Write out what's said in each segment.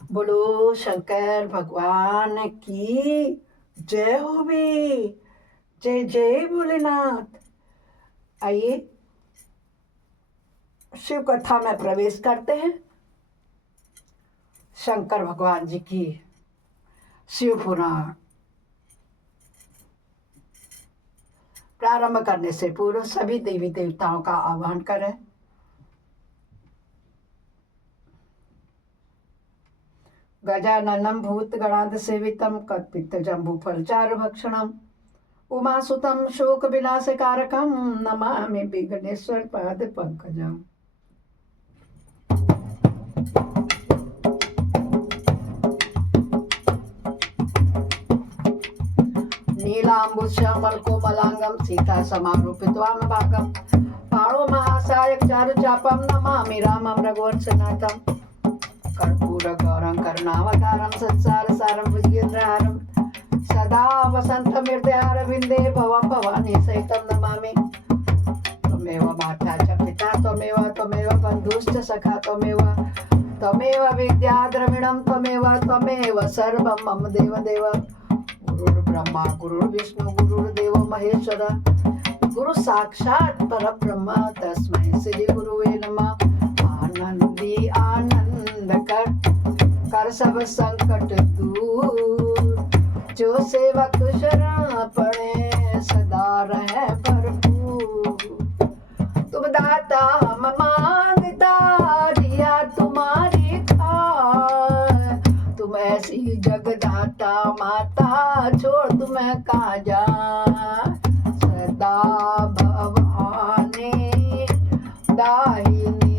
बोलो शंकर भगवान की जय हो भी। जय जय भोलेनाथ। आइए शिव कथा में प्रवेश करते हैं। शंकर भगवान जी की शिव पुराण प्रारंभ करने से पूर्व सभी देवी देवताओं का आह्वान करें। गजाननं भूतगणाद सेवितं कल्पितजम्बूफलचारुभक्षणम् उमासुतं शोकविनाशकारकं नमामि विघ्नेश्वर पादपङ्कजम्। नीलाम्बुश्यामलकोमलाङ्गं सीतासमारूपित्वामभागं पाणो महासायक चारुचापं नमामि रामं रघुवंशनाथं। कर्पूरगौरं करुणावतारं संसारसारं भुजगेन्द्रहारं सदा वसन्तहृदयारविन्दे भवं भवानी सहितं नमामि। त्वमेव माता च पिता त्वमेव बन्धुश्च सखा त्वमेव विद्या द्रविणं त्वमेव सर्वं मम देवदेव। गुरुर्ब्रह्मा गुरुर्विष्णु गुरुर्देवो महेश्वर गुरु साक्षात् परब्रह्म तस्मै श्री गुरुवे नमः। आनंदी आनंद कर सब संकट दूर जो सेवक शरण पड़े सदा रहे भरपूर। तुम दाता हम मांगता दिया तुम्हारी खाए। तुम ऐसी जगदाता माता छोड़ तुम्हें कहाँ जा। सदा भवानी दाहिनी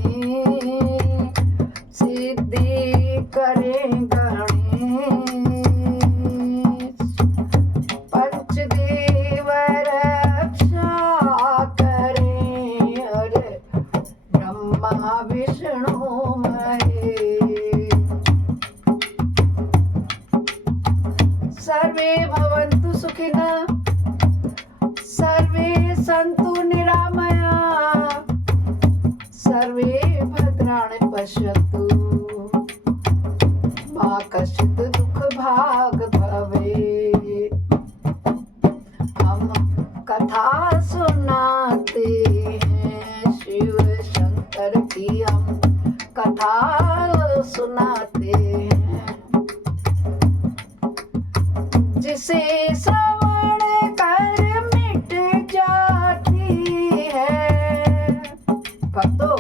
सिद्धि करें गणेश। पंचदेव रक्षा करें अरे ब्रह्मा विष्णु महेश। सर्वे भवन्तु सुखिनः सर्वे सन्तु निरामया सर्वे भद्राणि पश्यन्तु मा कश्चित् दुःख भाग भवेत्। हम कथा सुनाते हैं शिव शंकर की हम कथा सुनाते हैं। जिसे श्रवण कर मिट जाती है। भक्तों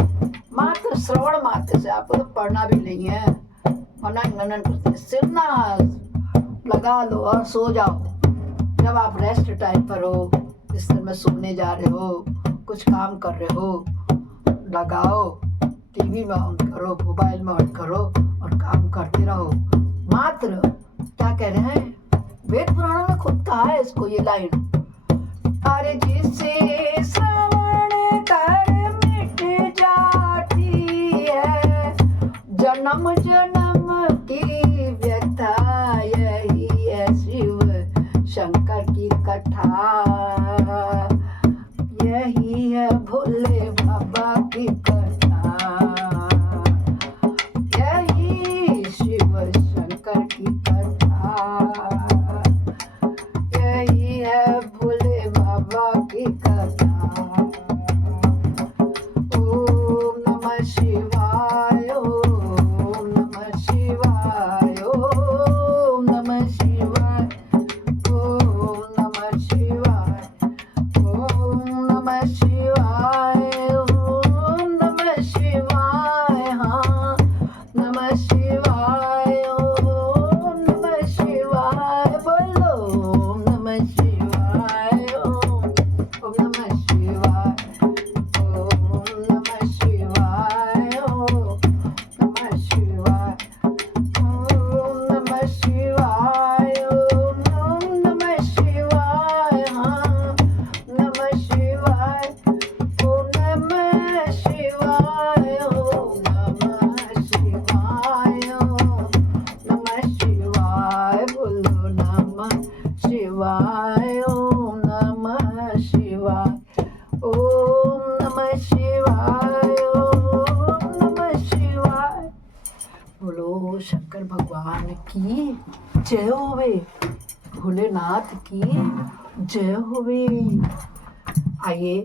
मात्र श्रवण मात्र से आपको तो पढ़ना भी नहीं है, मनन करते सिर्फ ना लगा लो और सो जाओ। जब आप रेस्ट टाइम पर हो, बिस्तर में सोने जा रहे हो, कुछ काम कर रहे हो, लगाओ, टीवी में ऑन करो, मोबाइल में ऑन करो और काम करते रहो। मात्र क्या कह रहे हैं, वेद पुराणों में खुद कहा है इसको, ये लाइन, अरे जिसे श्रवण कर मिट जाती है जन्म जन्म की व्यथा। यही है शिव शंकर की कथा, यही है भोले बाबा की कथा। यही शिव शंकर की कथा, यही है भोले बाबा की कथा। ओम नमः शिवाय ओम नमः शिवाय ओम नमः शिवाय ओम नमः शिवाय ओम नमः शिवाय ओम नमः शंकर भगवान की जय होवे, भोलेनाथ की जय होवे। आइए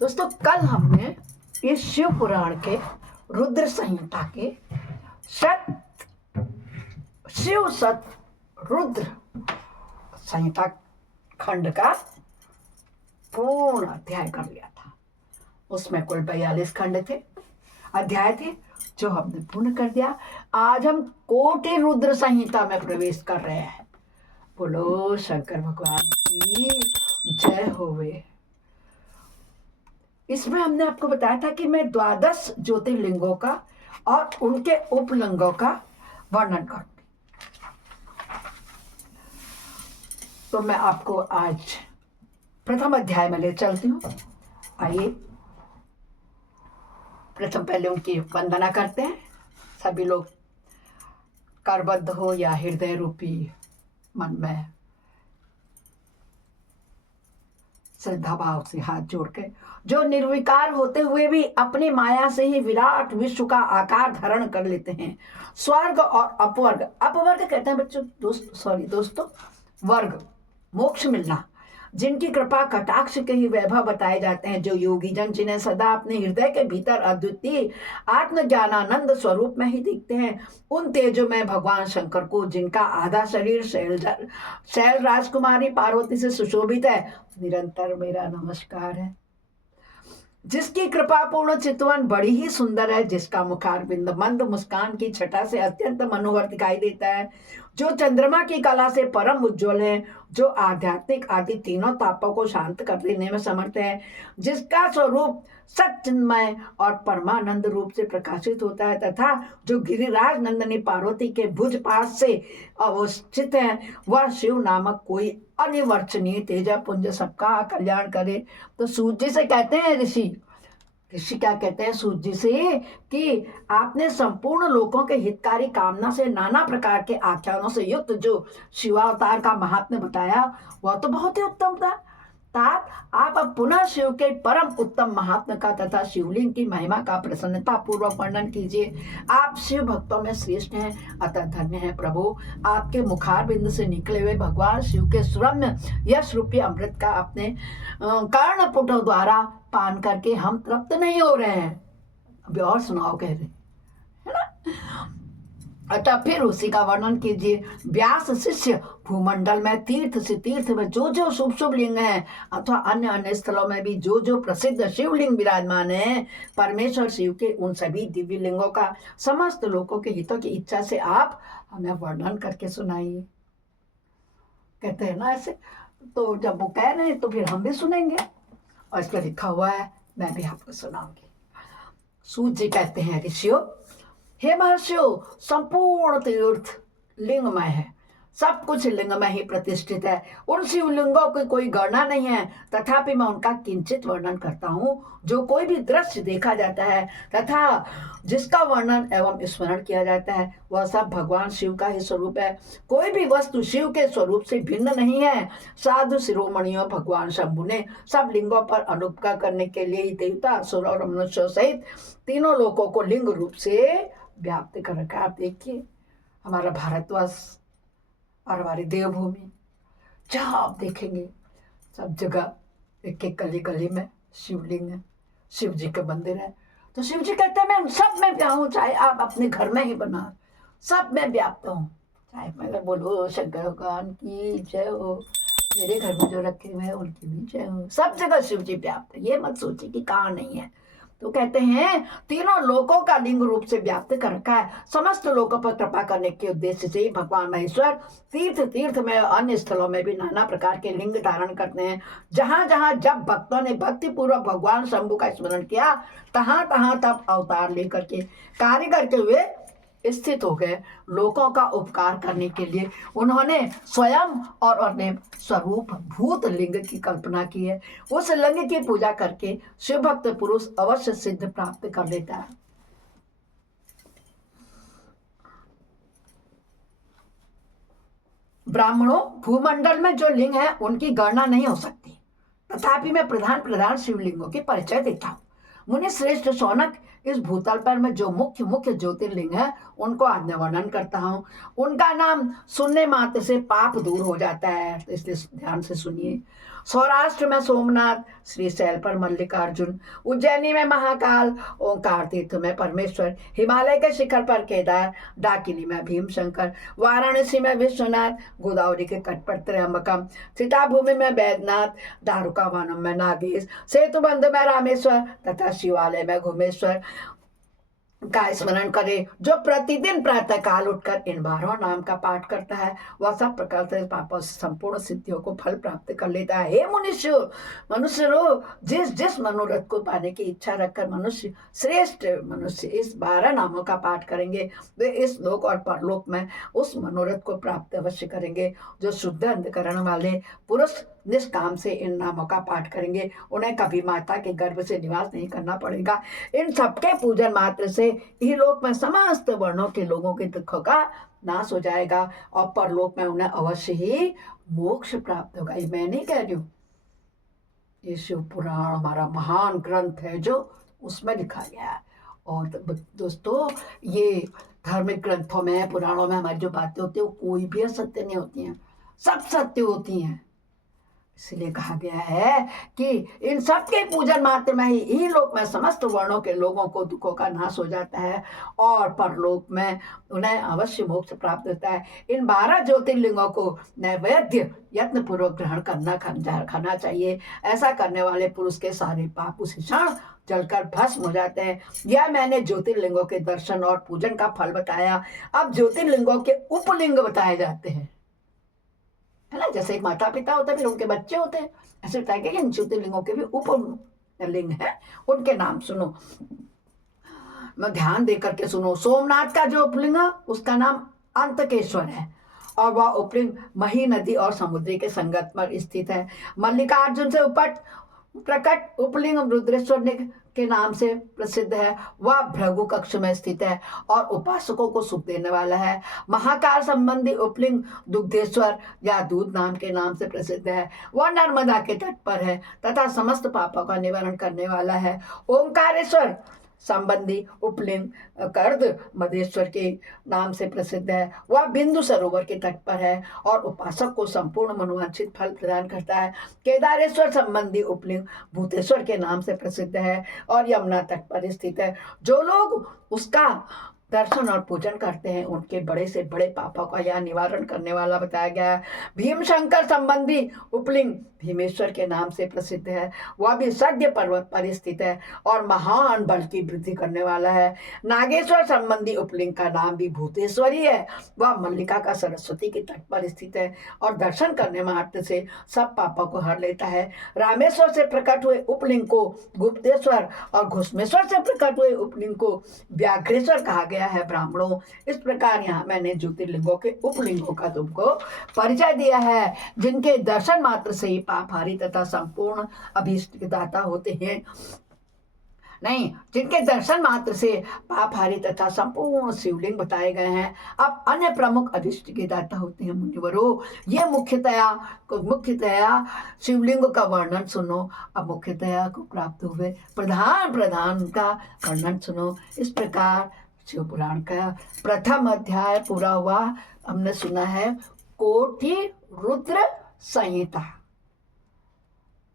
दोस्तों, कल हमने इस शिव पुराण के रुद्र संहिता के शिव सत रुद्र संहिता खंड का पूर्ण अध्याय कर लिया था। उसमें कुल 42 खंड थे, अध्याय थे, जो हमने पूर्ण कर दिया। आज हम कोटि रुद्र संहिता में प्रवेश कर रहे हैं। बोलो शंकर भगवान की जय होवे। इसमें हमने आपको बताया था कि मैं 12 ज्योतिर्लिंगों का और उनके उपलिंगों का वर्णन करूंगी। तो मैं आपको आज प्रथम अध्याय में ले चलती हूँ। आइए प्रथम पहले उनकी वंदना करते हैं। सभी लोग करबद्ध हो या हृदय रूपी मन में श्रद्धा भाव से हाथ जोड़ के, जो निर्विकार होते हुए भी अपनी माया से ही विराट विश्व का आकार धारण कर लेते हैं। स्वर्ग और अपवर्ग, अपवर्ग कहते हैं बच्चों, दोस्तों वर्ग, मोक्ष मिलना, जिनकी कृपा कटाक्ष के ही वैभव बताए जाते हैं। जो योगी जन जिन्हें सदा अपने हृदय के भीतर अद्वितीय आत्मज्ञानानंद स्वरूप में ही दिखते हैं, उन तेजोमय भगवान शंकर को, जिनका आधा शरीर शैल राजकुमारी पार्वती से सुशोभित है, निरंतर मेरा नमस्कार है। जिसकी कृपा पूर्ण चितवन बड़ी ही सुंदर है, जिसका मुखारबिंद मंद मुस्कान की छटा से अत्यंत मनोहर दिखाई देता है, जो चंद्रमा की कला से परम उज्ज्वल है, जो आध्यात्मिक आदि तीनों तापों को शांत कर देने में समर्थ है, जिसका स्वरूप सच्चिन्मय और परमानंद रूप से प्रकाशित होता है, तथा जो गिरिराज नंदनी पार्वती के भुज पास से अवस्थित है, वह शिव नामक कोई अनिवर्चनीय तेजा पुंज सबका कल्याण करे। तो सूर्य से कहते हैं ऋषि क्या कहते हैं सूर्य से कि आपने संपूर्ण लोकों के हितकारी कामना से नाना प्रकार के आख्यानों से युक्त जो शिवावतार का महात्म्य बताया, वह तो बहुत ही उत्तम था। आप अब पुनः शिव के परम उत्तम महात्म्य का तथा शिवलिंग की महिमा का प्रसन्नता पूर्वक वर्णन कीजिए। आप शिव भक्तों में श्रेष्ठ हैं, अतः धन्य है प्रभु। आपके मुखार बिंद से निकले हुए भगवान शिव के सुरम्य यश रूपी अमृत का अपने कर्णपुटों द्वारा पान करके हम तृप्त नहीं हो रहे हैं। अभी और सुनाओ, कह रहे है ना। अतः फिर उसी का वर्णन कीजिए। व्यास शिष्य भूमंडल में तीर्थ से तीर्थ में जो जो शुभ लिंग हैं, अथवा अन्य अन्य स्थलों में भी जो जो प्रसिद्ध शिवलिंग विराजमान है, परमेश्वर शिव के उन सभी दिव्य लिंगों का समस्त लोगों के हितों की इच्छा से आप हमें वर्णन करके सुनाइए। कहते हैं ना ऐसे, तो जब वो कह रहे हैं तो फिर हम भी सुनेंगे, और इस पर लिखा हुआ है, मैं भी आपको सुनाऊंगी। सूत जी कहते हैं, ऋषियों, हे महर्षियों, संपूर्ण तीर्थ लिंगमय है, सब कुछ लिंगमय ही प्रतिष्ठित है। उन शिवलिंगों की कोई गणना नहीं है, तथापि मैं उनका किंचित वर्णन करता हूँ। जो कोई भी दृश्य देखा जाता है तथा जिसका वर्णन एवं स्मरण किया जाता है, वह सब भगवान शिव का ही स्वरूप है। कोई भी वस्तु शिव के स्वरूप से भिन्न नहीं है। साधु शिरोमणियों भगवान शंभु ने सब लिंगों पर अनुपकार करने के लिए ही देवता, असुर और मनुष्यों सहित तीनों लोकों को लिंग रूप से व्याप्त कर रखा है। आप देखिए, हमारा भारतवर्ष और हमारी देवभूमि, जहाँ आप देखेंगे सब जगह एक एक गली गली में शिवलिंग है, शिव जी के मंदिर है। तो शिव जी कहते हैं, मैं सब में व्याप्त हूँ, चाहे आप अपने घर में ही बना, सब में व्याप्त हूँ। चाहे मैं बोलो शंकर भगवान की जय हो, मेरे घर में जो रखे हुए हैं उनकी भी जय हो, सब जगह शिव जी व्याप्त है। ये मत सोचिए कि कहाँ नहीं है। तो कहते हैं, तीनों लोकों का लिंग रूप से व्याप्त कर रखा है। समस्त लोकों पर कृपा करने के उद्देश्य से ही भगवान महेश्वर तीर्थ तीर्थ में अन्य स्थलों में भी नाना प्रकार के लिंग धारण करते हैं। जहां जहां जब भक्तों ने भक्ति पूर्वक भगवान शंभु का स्मरण किया, तहां तहां तब अवतार लेकर के कार्य करते हुए स्थित हो गए। लोगों का उपकार करने के लिए उन्होंने स्वयं और अपने स्वरूप भूत लिंग की कल्पना की है। उस लिंग की पूजा करके शिव भक्त पुरुष अवश्य सिद्ध प्राप्त कर लेता है। ब्राह्मणों, भूमंडल में जो लिंग है उनकी गणना नहीं हो सकती, तथापि मैं प्रधान शिवलिंगों के परिचय देता हूँ। मुनि श्रेष्ठ शौनक, इस भूतल पर मैं जो मुख्य मुख्य ज्योतिर्लिंग है उनको आज मैं वर्णन करता हूँ। उनका नाम सुनने मात्र से पाप दूर हो जाता है, तो इसलिए ध्यान से सुनिए। सौराष्ट्र में सोमनाथ, श्रीशैल पर मल्लिकार्जुन, उज्जैनी में महाकाल, ओंकार तीर्थ में परमेश्वर, हिमालय के शिखर पर केदार, डाकिनी में भीमशंकर, वाराणसी में विश्वनाथ, गोदावरी के तट पर त्र्यंबकम, सीताभूमि में बैद्यनाथ, दारुका वनम में नागेश, सेतुबंध में रामेश्वर तथा शिवालय में घुमेश्वर का स्मरण करे। जो प्रतिदिन प्रातः काल उठकर इन 12 नाम का पाठ करता है वह सब प्रकार से पापों से संपूर्ण सिद्धियों को फल प्राप्त कर लेता है। हे मनुष्य रो, जिस जिस मनोरथ को पाने की इच्छा रखकर मनुष्य, श्रेष्ठ मनुष्य इस 12 नामों का पाठ करेंगे, वे इस लोक और परलोक में उस मनोरथ को प्राप्त अवश्य करेंगे। जो शुद्ध अंतकरण वाले पुरुष निष्काम से इन नामों का पाठ करेंगे, उन्हें कभी माता के गर्भ से निवास नहीं करना पड़ेगा। इन सबके पूजन मात्र से इहलोक में समस्त वर्णों के लोगों के दुखों का नाश हो जाएगा और परलोक में उन्हें अवश्य ही मोक्ष प्राप्त होगा। ये मैं नहीं कह रही हूँ, ये शिव पुराण हमारा महान ग्रंथ है जो उसमें लिखा गया है। और दोस्तों, ये धार्मिक ग्रंथों में, पुराणों में हमारी जो बातें होती है वो कोई भी असत्य नहीं होती हैं, सब सत्य होती हैं। इसलिए कहा गया है कि इन सब के पूजन मात्र में ही लोक में समस्त वर्णों के लोगों को दुखों का नाश हो जाता है और परलोक में उन्हें अवश्य मोक्ष प्राप्त होता है। इन 12 ज्योतिर्लिंगों को नैवेद्य यत्न पूर्वक ग्रहण खाना चाहिए। ऐसा करने वाले पुरुष के सारे पाप उसी क्षण जलकर भस्म हो जाते हैं। यह मैंने ज्योतिर्लिंगों के दर्शन और पूजन का फल बताया। अब ज्योतिर्लिंगों के उपलिंग बताए जाते हैं, है ना। जैसे एक माता पिता होता है, फिर उनके बच्चे होते हैं, ऐसे बताया गया इन ज्योतिर्लिंगों के भी उपलिंग है, उनके नाम सुनो, मैं ध्यान दे करके सुनो। सोमनाथ का जो उपलिंग है उसका नाम अंतकेश्वर है और वह उपलिंग मही नदी और समुद्र के संगत पर स्थित है। मल्लिकार्जुन से प्रकट उपलिंग रुद्रेश्वर के नाम से प्रसिद्ध है। वह भृगु कक्ष में स्थित है और उपासकों को सुख देने वाला है। महाकाल संबंधी उपलिंग दुग्धेश्वर या दूध नाम के नाम से प्रसिद्ध है। वह नर्मदा के तट पर है तथा समस्त पापों का निवारण करने वाला है। ओंकारेश्वर संबंधी उपलिंग कर्द मदेश्वर के नाम से प्रसिद्ध है। वह बिंदु सरोवर के तट पर है और उपासक को संपूर्ण मनोवांछित फल प्रदान करता है। केदारेश्वर संबंधी उपलिंग भूतेश्वर के नाम से प्रसिद्ध है और यमुना तट पर स्थित है। जो लोग उसका दर्शन और पूजन करते हैं उनके बड़े से बड़े पापों का यह निवारण करने वाला बताया गया है। भीमशंकर संबंधी उपलिंग भीमेश्वर के नाम से प्रसिद्ध है। वह भी सद्य पर्वत पर स्थित है और महान बल की वृद्धि करने वाला है। नागेश्वर संबंधी उपलिंग का नाम भी भूतेश्वर ही है। वह मल्लिका का सरस्वती के तट पर स्थित है और दर्शन करने मात्र से सब पापों को हर लेता है। रामेश्वर से प्रकट हुए उपलिंग को गुप्तेश्वर और घुष्मेश्वर से प्रकट हुए उपलिंग को व्याघ्रेश्वर कहा गया है। ब्राह्मणों, इस प्रकार यहाँ मैंने ज्योतिर्लिंगों के उपलिंगों का तुमको परिचय दिया है, जिनके दर्शन मात्र से ही पापहारी तथा संपूर्ण अभीष्ट के दाता होते हैं। नहीं, जिनके दर्शन मात्र से पापहारी तथा संपूर्ण शिवलिंग बताए गए हैं। अब अन्य प्रमुख अभिष्ट के दाता होते हैं मुनिवरों। ये मुख्यतया शिवलिंग का वर्णन सुनो। अब मुख्यतया को प्राप्त हुए प्रधान का वर्णन सुनो। इस प्रकार शिव पुराण का प्रथम अध्याय पूरा हुआ। हमने सुना है कोटि रुद्र संहिता।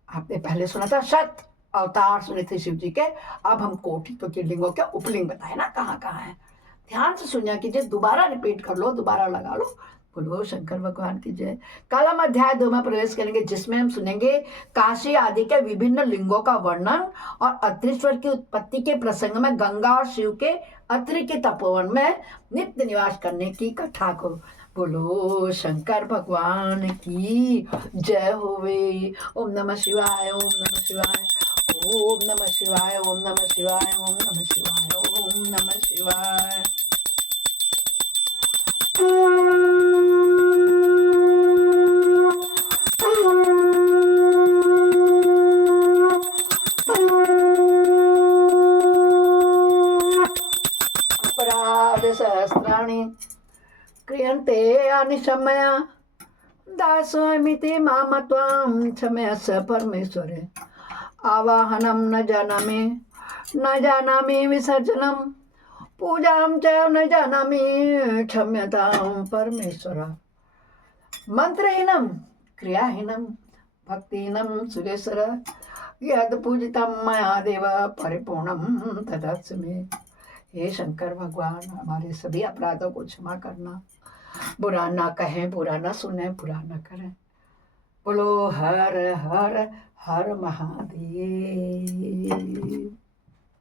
आपने पहले सुना था शत अवतार सुने थे शिव जी के। अब हम कोटि ज्योतिर्लिंगों के उपलिंग बताए ना कहाँ कहाँ है। ध्यान से सुनिया कीजिए, दोबारा रिपीट कर लो, दोबारा लगा लो। बोलो शंकर भगवान की जय। कल हम अध्याय 2 में प्रवेश करेंगे, जिसमें हम सुनेंगे काशी आदि के विभिन्न लिंगों का वर्णन और अत्रीश्वर की उत्पत्ति के प्रसंग में गंगा और शिव के अत्रि के तपोवन में नित्य निवास करने की कथा को। बोलो शंकर भगवान की जय होवे। ओम नमः शिवाय, ओम नमः शिवाय, ओम नमः शिवाय, ओम नमः शिवाय, ओम नमः शिवाय, ओम नमः शिवाय। अपराध सहस्राणि क्रियन्ते अनिशमया दासोऽमिति माम त्वां क्षमस्व परमेश्वरे। आवाहनम न जानामि न जानामि विसर्जनम पूजाम च न जानामि क्षम्यतां परमेश्वर। मंत्रहीनम क्रियाहीनम भक्तिहीनम सुरेश्वर यद पूजितम मया देव परिपूर्णम तदस्य मे। हे शंकर भगवान, हमारे सभी अपराधों को क्षमा करना, बुरा ना कहें, बुरा ना सुने, बुरा ना करें। बोलो हर हर हर महादेव।